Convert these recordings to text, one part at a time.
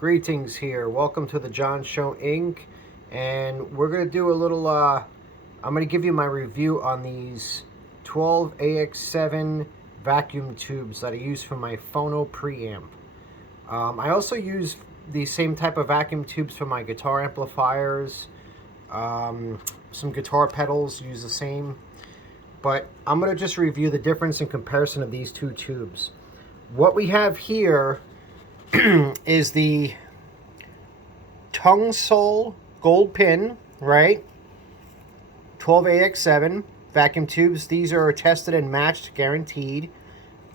Greetings here. Welcome to the John Show Inc. And we're going to do a little, I'm going to give you my review on these 12AX7 vacuum tubes that I use for my phono preamp. I also use the same type of vacuum tubes for my guitar amplifiers. Some guitar pedals use the same. But I'm going to just review the difference in comparison of these two tubes. What we have here is the Tungsol gold pin, right? 12AX7 vacuum tubes. These are tested and matched, guaranteed.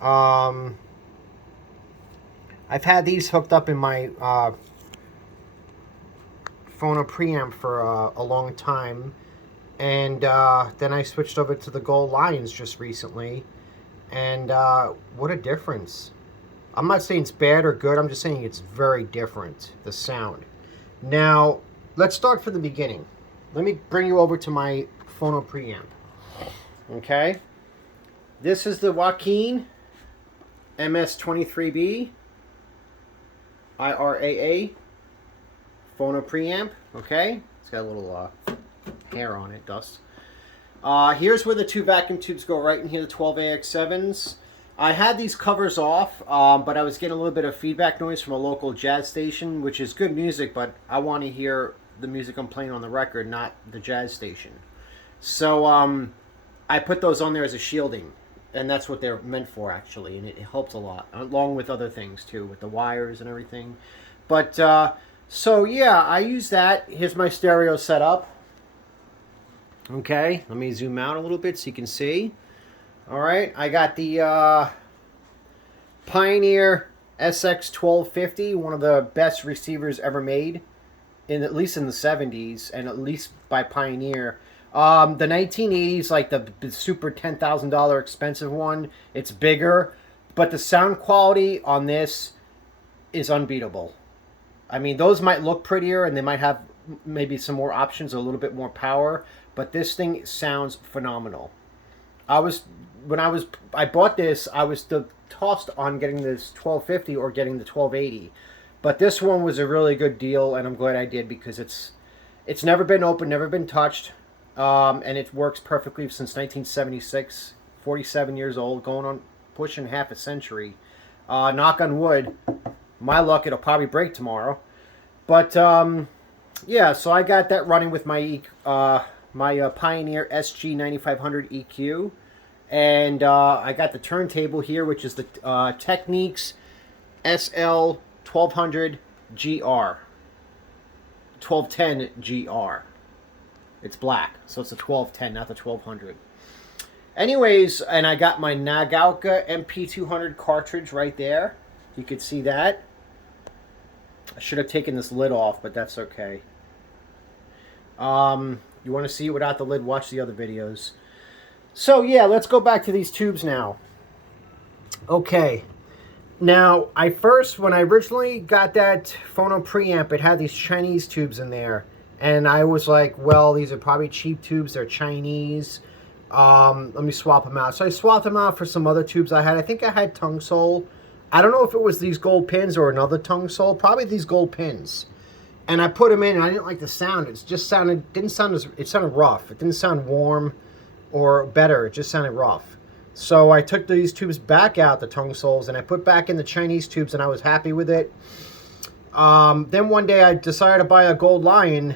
I've had these hooked up in my phono preamp for a long time, and then I switched over to the gold lions just recently, and what a difference. I'm not saying it's bad or good, I'm just saying it's very different, the sound. Now, let's start from the beginning. Let me bring you over to my phono preamp. Okay? This is the Joaquin MS23B IRAA phono preamp. Okay? It's got a little hair on it, dust. Here's where the two vacuum tubes go, right in here, the 12AX7s. I had these covers off, but I was getting a little bit of feedback noise from a local jazz station, which is good music, but I want to hear the music I'm playing on the record, not the jazz station. So I put those on there as a shielding, and that's what they're meant for, actually, and it helps a lot, along with other things, too, with the wires and everything. But, so, yeah, I use that. Here's my stereo setup. Okay, let me zoom out a little bit so you can see. All right, I got the Pioneer SX1250, one of the best receivers ever made, at least in the 70s, and at least by Pioneer. The 1980s, like the super $10,000 expensive one, it's bigger, but the sound quality on this is unbeatable. I mean, those might look prettier, and they might have maybe some more options, a little bit more power, but this thing sounds phenomenal. When I bought this, I was still tossed on getting this 1250 or getting the 1280. But this one was a really good deal, and I'm glad I did, because it's never been opened, never been touched, and it works perfectly since 1976, 47 years old, going on pushing half a century. Knock on wood. My luck, it'll probably break tomorrow. But, yeah, so I got that running with my Pioneer SG9500 EQ. And I got the turntable here, which is the Techniques SL1200 GR. 1210 GR. It's black, so it's the 1210, not the 1200. Anyways, and I got my Nagauka MP200 cartridge right there. You could see that. I should have taken this lid off, but that's okay. You want to see it without the lid, watch the other videos. So, yeah, let's go back to these tubes now. Okay. Now, when I originally got that phono preamp, it had these Chinese tubes in there. And I was like, well, these are probably cheap tubes. They're Chinese. Let me swap them out. So I swapped them out for some other tubes I had. I think I had Tungsol. I don't know if it was these gold pins or another Tungsol. Probably these gold pins. And I put them in, and I didn't like the sound. It just sounded rough. It didn't sound warm or better. It just sounded rough. So I took these tubes back out, the Tungsols, and I put back in the Chinese tubes, and I was happy with it. Then one day I decided to buy a Gold Lion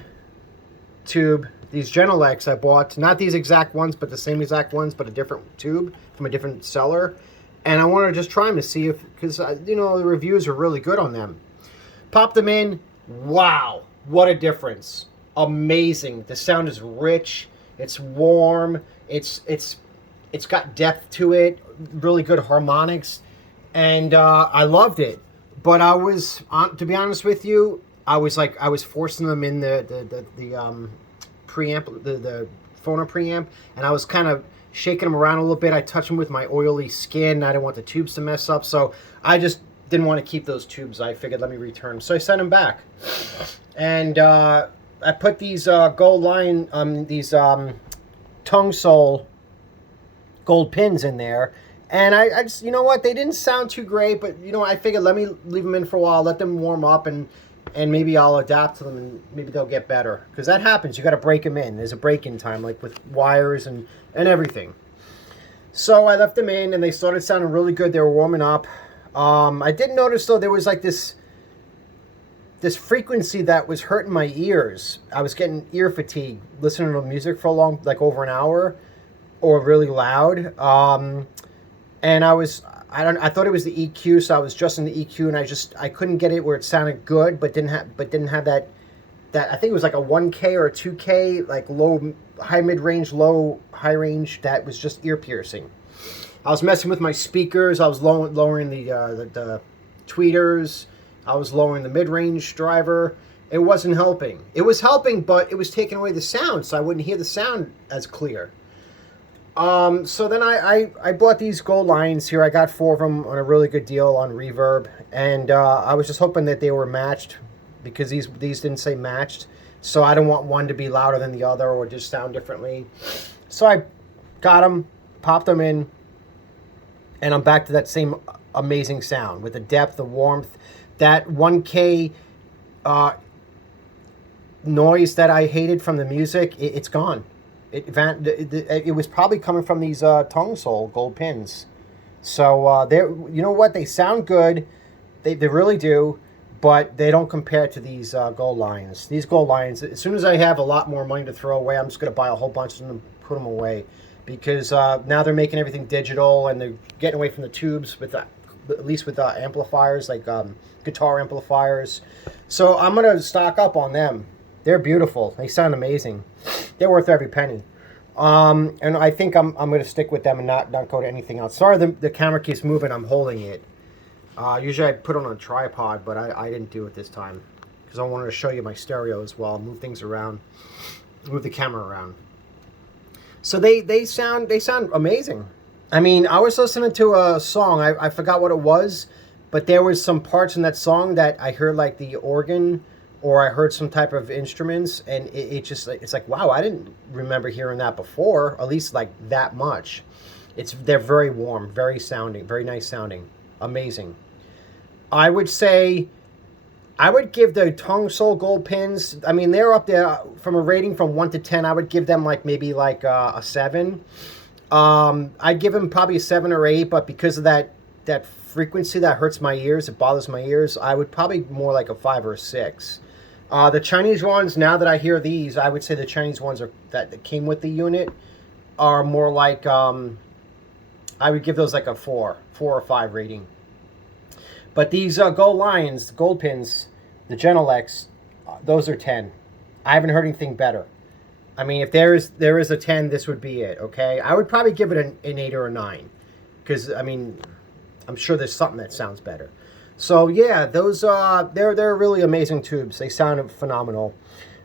tube, these Genalex I bought. Not these exact ones, but the same exact ones, but a different tube from a different seller. And I wanted to just try them to see if, because, you know, the reviews are really good on them. Popped them in. Wow, what a difference. Amazing. The sound is rich. It's warm. It's got depth to it. Really good harmonics. And I loved it. But I was, to be honest with you, I was forcing them in the preamp, the phono preamp, and I was kind of shaking them around a little bit. I touched them with my oily skin. I didn't want the tubes to mess up, so I just didn't want to keep those tubes. I figured, let me return them. So I sent them back. And I put these Gold Lion, these Tungsol gold pins in there, And I just, you know what, they didn't sound too great, but I figured let me leave them in for a while, let them warm up, and maybe I'll adapt to them, and maybe they'll get better. Because that happens. You got to break them in. There's a break-in time, like with wires and everything. So I left them in, and they started sounding really good. They were warming up. I did notice, though, there was like this frequency that was hurting my ears. I was getting ear fatigue listening to music for like over an hour, or really loud. And I thought it was the EQ, so I was adjusting the EQ, and I couldn't get it where it sounded good, but didn't have that I think it was like a 1K or a 2K, like high mid range, low high range, that was just ear piercing. I was messing with my speakers. I was lowering the tweeters. I was lowering the mid range driver. It wasn't helping. It was helping, but it was taking away the sound, so I wouldn't hear the sound as clear. So then I bought these gold lines here. I got 4 of them on a really good deal on Reverb, and I was just hoping that they were matched, because these didn't say matched, so I don't want one to be louder than the other or just sound differently. So I got them, popped them in, and I'm back to that same amazing sound with the depth, the warmth, that 1K noise that I hated from the music. It's gone. It was probably coming from these Tungsol gold pins. So you know what? They sound good. They really do, but they don't compare to these gold lions. These gold lions, as soon as I have a lot more money to throw away, I'm just going to buy a whole bunch of them and put them away, because now they're making everything digital, and they're getting away from the tubes, at least with amplifiers, like guitar amplifiers. So I'm going to stock up on them. They're beautiful. They sound amazing. They're worth every penny. And I think I'm going to stick with them and not go to anything else. Sorry, the camera keeps moving. I'm holding it. Usually I put it on a tripod, but I didn't do it this time, because I wanted to show you my stereo as well. Move things around. Move the camera around. So they sound amazing. I mean, I was listening to a song. I forgot what it was, but there was some parts in that song that I heard, like the organ, or I heard some type of instruments, and it's like, wow, I didn't remember hearing that before, at least like that much. They're very warm, very nice sounding, amazing. I would say, I would give the Tungsol gold pins, I mean, they're up there from a rating from 1 to 10. I would give them maybe a 7. I'd give them probably a 7 or 8, but because of that frequency that hurts my ears, it bothers my ears, I would probably more like a 5 or a 6. The Chinese ones, now that I hear these, I would say the Chinese ones that came with the unit are more like, I would give those like a 4 or 5 rating. But these gold lions, gold pins, the Genalex, those are 10. I haven't heard anything better. I mean, if there is a 10, this would be it, okay? I would probably give it an 8 or a 9, because, I mean, I'm sure there's something that sounds better. So yeah, those they're really amazing tubes. They sound phenomenal.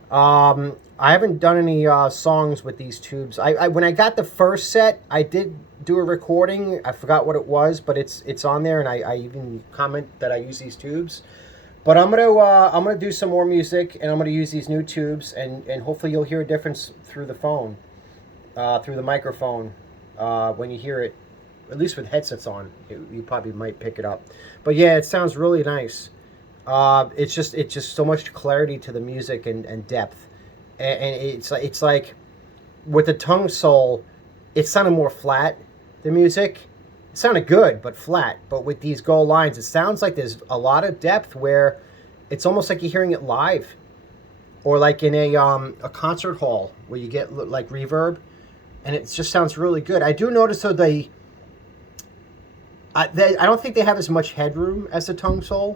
I haven't done any songs with these tubes. I when I got the first set, I did do a recording. I forgot what it was, but it's on there, and I even comment that I use these tubes. But I'm gonna do some more music, and I'm gonna use these new tubes, and hopefully you'll hear a difference through the phone, through the microphone, when you hear it. At least with headsets on, you probably might pick it up. But yeah, it sounds really nice. It's just so much clarity to the music and depth, and it's like with the Tungsol, it sounded more flat. The music, it sounded good but flat. But with these gold lines, it sounds like there's a lot of depth, where it's almost like you're hearing it live, or like in a concert hall where you get like reverb, and it just sounds really good. I do notice though I don't think they have as much headroom as the Tungsol.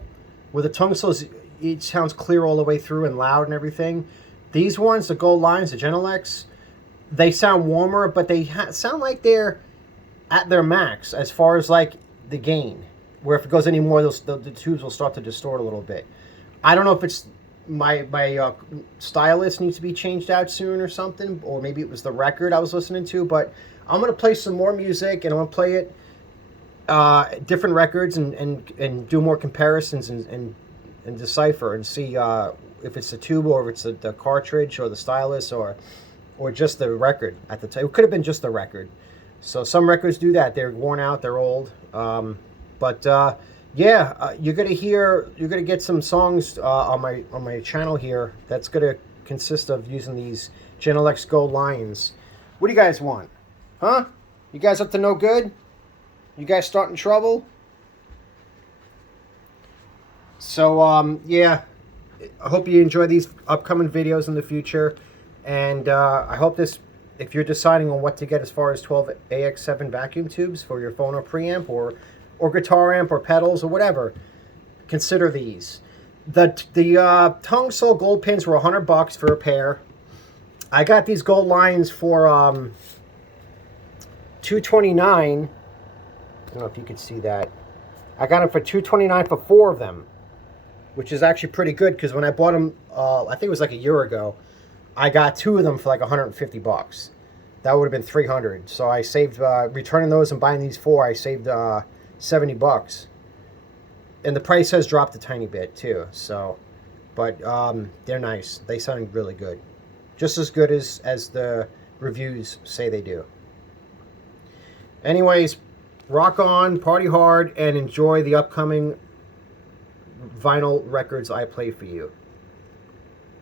Where the Tungsol, it sounds clear all the way through and loud and everything. These ones, the gold lines, the Genalex, they sound warmer, but they sound like they're at their max as far as like the gain. Where if it goes any more, the tubes will start to distort a little bit. I don't know if it's my stylus needs to be changed out soon or something, or maybe it was the record I was listening to. But I'm gonna play some more music, and I'm gonna play it. Different records and do more comparisons and decipher and see if it's the tube or if it's the cartridge or the stylus or just the record at the time. It could have been just the record. So some records do that. They're worn out. They're old. But you're gonna get some songs on my channel here. That's gonna consist of using these Genalex Gold lines. What do you guys want? Huh? You guys up to no good? You guys starting trouble? So yeah, I hope you enjoy these upcoming videos in the future, and I hope this. If you're deciding on what to get as far as 12 AX7 vacuum tubes for your phone or preamp or guitar amp or pedals or whatever, consider these. The Tungsol gold pins were $100 for a pair. I got these gold lines for $229. I don't know if you can see that. I got them for $229 for 4 of them, which is actually pretty good because when I bought them, I think it was like a year ago, I got 2 of them for like $150. That would have been $300. So I saved, returning those and buying these 4, I saved $70. And the price has dropped a tiny bit too. So, but they're nice. They sound really good, just as good as the reviews say they do. Anyways, rock on, party hard, and enjoy the upcoming vinyl records I play for you.